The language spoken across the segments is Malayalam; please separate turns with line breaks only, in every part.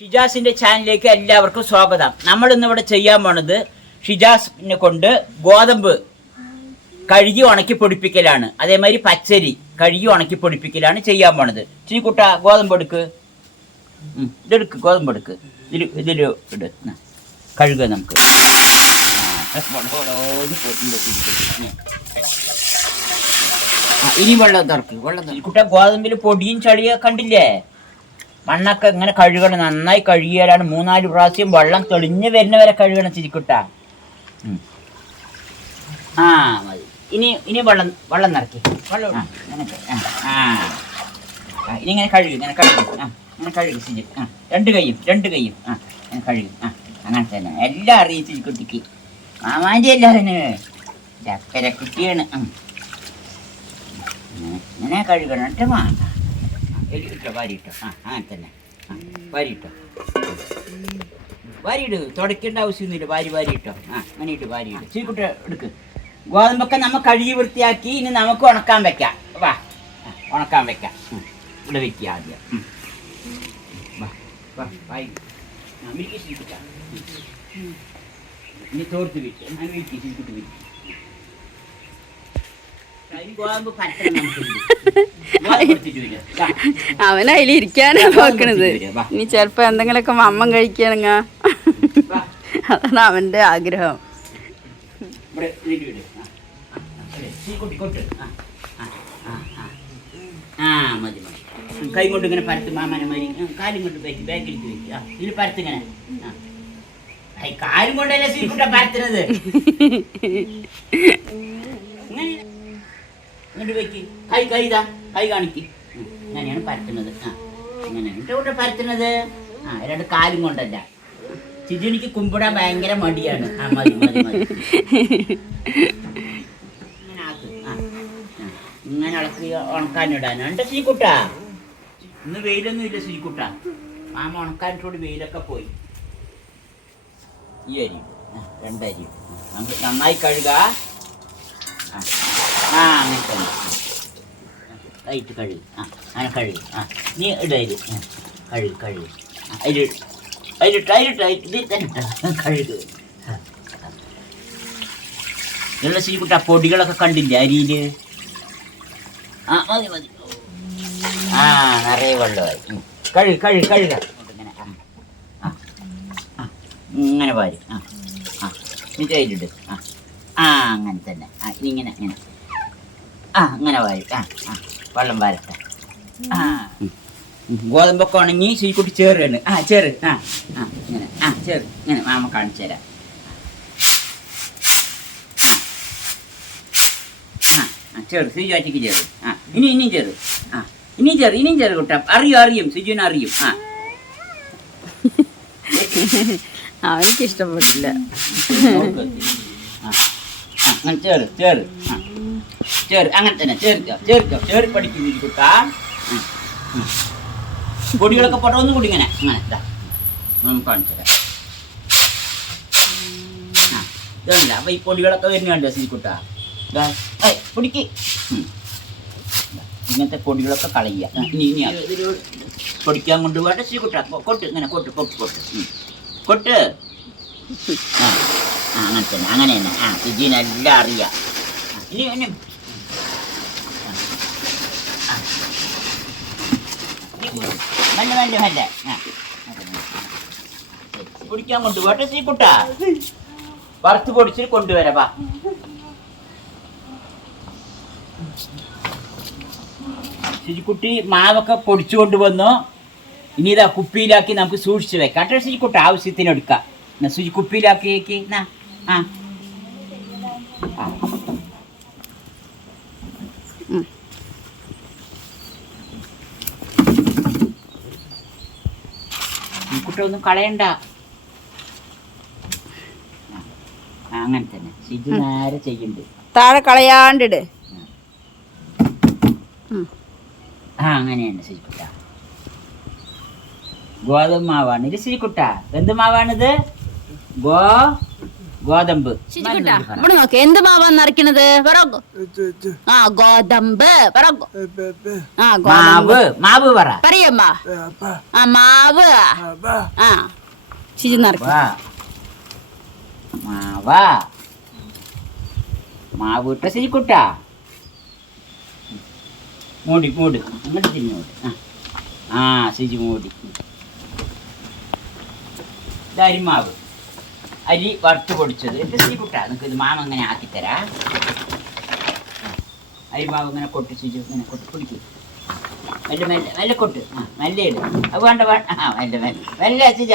ഷിജാസിന്റെ ചാനലിലേക്ക് എല്ലാവർക്കും സ്വാഗതം. നമ്മൾ ഇന്നിവിടെ ചെയ്യാൻ പോണത് ഷിജാസിനെ കൊണ്ട് ഗോതമ്പ് കഴുകി ഉണക്കി പൊടിപ്പിക്കലാണ്. അതേമാതിരി പച്ചരി കഴുകി ഉണക്കി പൊടിപ്പിക്കലാണ് ചെയ്യാൻ പോണത്. ചീക്കുട്ട ഗോതമ്പ് എടുക്ക്. ഇതെടുക്ക് ഗോതമ്പ് എടുക്ക്. ഇതിൽ ഇതിൽ ഇട്. കഴുകുക നമുക്ക്. ഇനി വെള്ളം തുറക്ക് വെള്ളം കുട്ട ഗോതമ്പിൽ പൊടിയും ചളിയൊക്കെ കണ്ടില്ലേ? മണ്ണൊക്കെ ഇങ്ങനെ കഴുകണം. നന്നായി കഴുകിയാലാണ് മൂന്നാൽ പ്രാവശ്യം വെള്ളം തെളിഞ്ഞ് വരുന്നവരെ കഴുകണം ചിരിക്കുട്ട ആ മതി. ഇനി ഇനി വെള്ളം വെള്ളം നിറക്കി. വെള്ളം ആ, ഇനി ഇങ്ങനെ കഴുകി ഇങ്ങനെ കഴുകി. ആ ഇങ്ങനെ കഴുകി ചിരി ആ രണ്ട് കൈയും രണ്ട് കൈയും. ആ ഇങ്ങനെ കഴുകി. ആ അങ്ങനെ തന്നെ. എല്ലാം അറിയും ചിരിക്കുട്ടിക്ക് മാമാന്റെ എല്ലാവരും. ചക്കര കുട്ടിയാണ് ഉം. ഇങ്ങനെ- കഴുകണം. കേട്ടോ മാ എലിട്ടോ വാരിട്ടോ ആ അങ്ങനെ തന്നെ. ആ വാരിട്ടോ വാരിയിട് ആവശ്യമൊന്നുമില്ല. വാരി വാരിയിട്ടോ. ആ അങ്ങനെ ഇട്ട് വാരിയിട് ചീക്കുട്ട എടുക്ക്. ഗോതമ്പൊക്കെ നമ്മൾ കഴുകി വൃത്തിയാക്കി ഇനി നമുക്ക് ഉണക്കാൻ വെക്കാം. വാ. ഉണക്കാൻ വെക്കാം. ഇവിടെ വെക്കുക ആദ്യം. വാ വാ വായി ഇനി തോർത്ത് വിറ്റ് ഞാൻ വിരിക്ക് ചീക്കുട്ട് വിരിക്ക് ഗോതമ്പ് പറ്റണം നമുക്ക് ഗോതമ്പ് എടുത്തിട്ട് വരിക. ദാ.
അവൻ അതിൽ ഇരിക്കാനാ നോക്കണത്. ഇനി ചെലപ്പോ എന്തെങ്കിലുമൊക്കെ മമ്മൻ കഴിക്കണങ്ങ
വാ.
അതാണ് അവന്റെ ആഗ്രഹം.
കൈ കൊണ്ട് ഇങ്ങനെ പരത്ത് മാമനെ മാരി കാലും കൊണ്ട് ബാക്കി ബാക്കിലേക്ക് ആ ഇതിൽ പരത്ത് ഇങ്ങനെ. കാലും കൊണ്ടല്ലേ സീക്കുട്ട പരത്തുന്നത്? ഇങ്ങോട്ട് വെക്ക്. കൈ കൈ കൈ കാണിക്ക്. അങ്ങനെയാണ് പരത്തുന്നത്. ആ എന്നിട്ട് കൊണ്ട് പരത്തുന്നത്? ആ രണ്ട് കാലും കൊണ്ടല്ല. ചിജുനിക്ക് കുമ്പിടാൻ ഭയങ്കര മടിയാണ്. ആ മതി ഇങ്ങനെ ആക്ക്. ആ. ഇങ്ങനെ ഇളക്കി ഉണക്കാനിടാനുണ്ട് ശ്രീകുട്ട. ഇന്ന് വെയിലൊന്നും ഇല്ല ശ്രീകുട്ട. മാമ ഉണക്കാനിട്ടോട് വെയിലൊക്കെ പോയി. ഈ അരി. രണ്ടരി. നമുക്ക് നന്നായി കഴുക. ആ ലൈറ്റ് കഴുകി. ആ അങ്ങനെ കഴുകി. ആ നീ ഇടയിൽ കഴുകി കഴുകി. ആ, അതിലിട്ട് അതിലിട്ട് ഇതിൽ തന്നെ ഇട്ടോ. കഴുകി. ഇതുള്ള ശ്രീകുട്ട പൊടികളൊക്കെ കണ്ടില്ലേ അരിയിൽ ആ മതി മതി. ആ നിറയെ വെള്ളമായി. കഴുകി കഴുകി കഴുക. ഇങ്ങനെ ആ ഇങ്ങനെ പാരി ആ ആ. അതിലിട്ട് ആ ആ അങ്ങനെ തന്നെ. ആ ഇങ്ങനെ ഇങ്ങനെ. ആ അങ്ങനെ വാരി ആ ആ വെള്ളം വാരട്ടെ. ആ. ഗോതമ്പൊക്കെ ഉണങ്ങി ശരിക്കുട്ടി ചേറുകയാണ് ആ ചേറ് ആ ആ ഇങ്ങനെ. ആ ചേറ് ഇങ്ങനെ. മാമ കാണിച്ചു തരാം. ചേറ് സിജുവാറ്റിക്ക് ചേറ് ആ ഇനി ഇനിയും ചേറ് ആ ഇനിയും ചേറ് ഇനിയും ചേറ് കുട്ടാ. അറിയും അറിയും. സിജുവിനെ അറിയും. ആ.
അവനിക്ക് ഇഷ്ടപ്പെട്ടില്ല
ആ ആ, അങ്ങനെ ചേറ് ചേറ് ആ. ചേറ് അങ്ങനെ തന്നെ ചേർക്കാം ചേർക്കാം ചേറി പഠിക്കുന്നു കുട്ടാ പൊടികളൊക്കെ പൊട്ട ഒന്നും കൂടി ഇങ്ങനെ അങ്ങനെ ഇതാ. നമുക്ക് കാണിച്ചു തരാം. ആ ഇതല്ല അപ്പൊ ഈ പൊടികളൊക്കെ വരുന്നുണ്ട് സിരിക്കുട്ടാ പൊടിക്ക്. ഇങ്ങനത്തെ പൊടികളൊക്കെ കളയുക. പൊടിക്കാൻ ഇതിൽ പൊടിക്കാൻ കൊണ്ടുപോകട്ടെ ശ്രീകുട്ട കൊട്ട് ഇങ്ങനെ കൊട്ട് കൊട്ട് കൊട്ട്. കൊട്ട്. ആ അങ്ങനെ തന്നെ അങ്ങനെ തന്നെ. ആ ഇതിനെല്ലാം അറിയാം. ഇനി ആ. ആ. നല്ല മെല്ലെ ആ കുടിക്കാൻ കൊണ്ടുപോട്ടെ ശ്രീകുട്ട വറുത്ത് പൊടിച്ചിട്ട് കൊണ്ടുവരാ ശുചിക്കുട്ടി മാവൊക്കെ പൊടിച്ചു കൊണ്ടുവന്നു. ഇനി ഇതാ കുപ്പിയിലാക്കി നമുക്ക് സൂക്ഷിച്ചു വെക്കാം. കേട്ടോ ശുചിക്കുട്ട ആവശ്യത്തിന് എടുക്കാം. എന്നാ ശുചി കുപ്പിയിലാക്കി ആ. ആ. ശുചിക്കുട്ട ഒന്നും കളയണ്ട. അങ്ങനെ തന്നെ. ശുചി നേരെ ചെയ്യണ്ട്
താഴെ കളയാണ്ടിട്.
ആ അങ്ങനെയാണ് ശരിക്കുട്ട ഗോതമ്പ് മാവാണ് ഇത് ശരിക്കുട്ട എന്ത് മാവാണിത്? ഗോ ഗോതമ്പ്.
ഇവിടെ നോക്ക്. എന്ത് മാവാ നിറയ്ക്കണത്? പറ ആ ഗോതമ്പ്. പറ ആ
മാവ്. മാവ് പറ.
പറയമ്മ ആ മാവ്. ആ. ശിശു നിറയ്ക്കും.
വാ മാവാ. മാവ് ഇട്ട ശരിക്കുട്ട മൂടി മൂട്. അങ്ങോട്ട് തിരിഞ്ഞു മൂടി. ആ. ആ ശരി മൂടി. ഇത് അരിമാവ് അരി വറുത്ത് പൊടിച്ചത്. ഇത് ശരിക്കുട്ടാ നിങ്ങൾക്ക് ഇത് മാമ അങ്ങനെ ആക്കിത്തരാ. അരിമാവ് ഇങ്ങനെ കൊട്ടിച്ച് ഇങ്ങനെ കൊട്ടി പിടിക്കും. മെല്ലെ മെല്ലെ മെല്ലെ കൊട്ട്. ആ മെല്ലെ ഇട്. അത് വേണ്ട വേണ്ട ആ മെല്ലെ മെല്ലെ. മെല്ലെ ചിജ.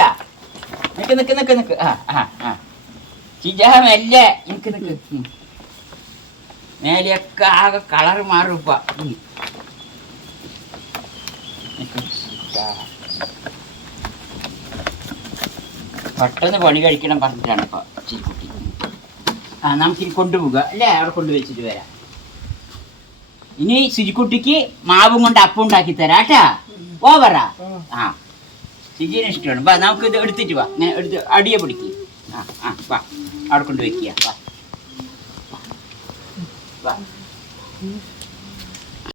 നിക്ക് നിക്ക് നിക്ക് നിക്ക്. ആ ആ ആ. ചിജ മെല്ലെ. നിക്ക് നിക്ക്. മേലെയൊക്കെ ആകെ കളർ മാറുപ്പ. പെട്ടെന്ന് പണി കഴിക്കണം പറഞ്ഞിട്ടാണ് ഇപ്പൊ ചിരിക്കുട്ടി ആ നമുക്കിനി കൊണ്ടുപോകുക അല്ലേ? അവിടെ കൊണ്ടുവച്ചിട്ട് വരാം. ഇനി ചിരിക്കുട്ടിക്ക് മാവും കൊണ്ട് അപ്പം ഉണ്ടാക്കി തരാം കേട്ടാ? ഓവറാ? ആ. ശുചിനെ ഇഷ്ടമാണ്. വാ നമുക്ക് ഇത് എടുത്തിട്ട് വാ. ഇങ്ങനെ എടുത്ത് അടിയെ പിടിക്ക്. ആ ആ വാ. അവിടെ കൊണ്ട് വാ. വാ.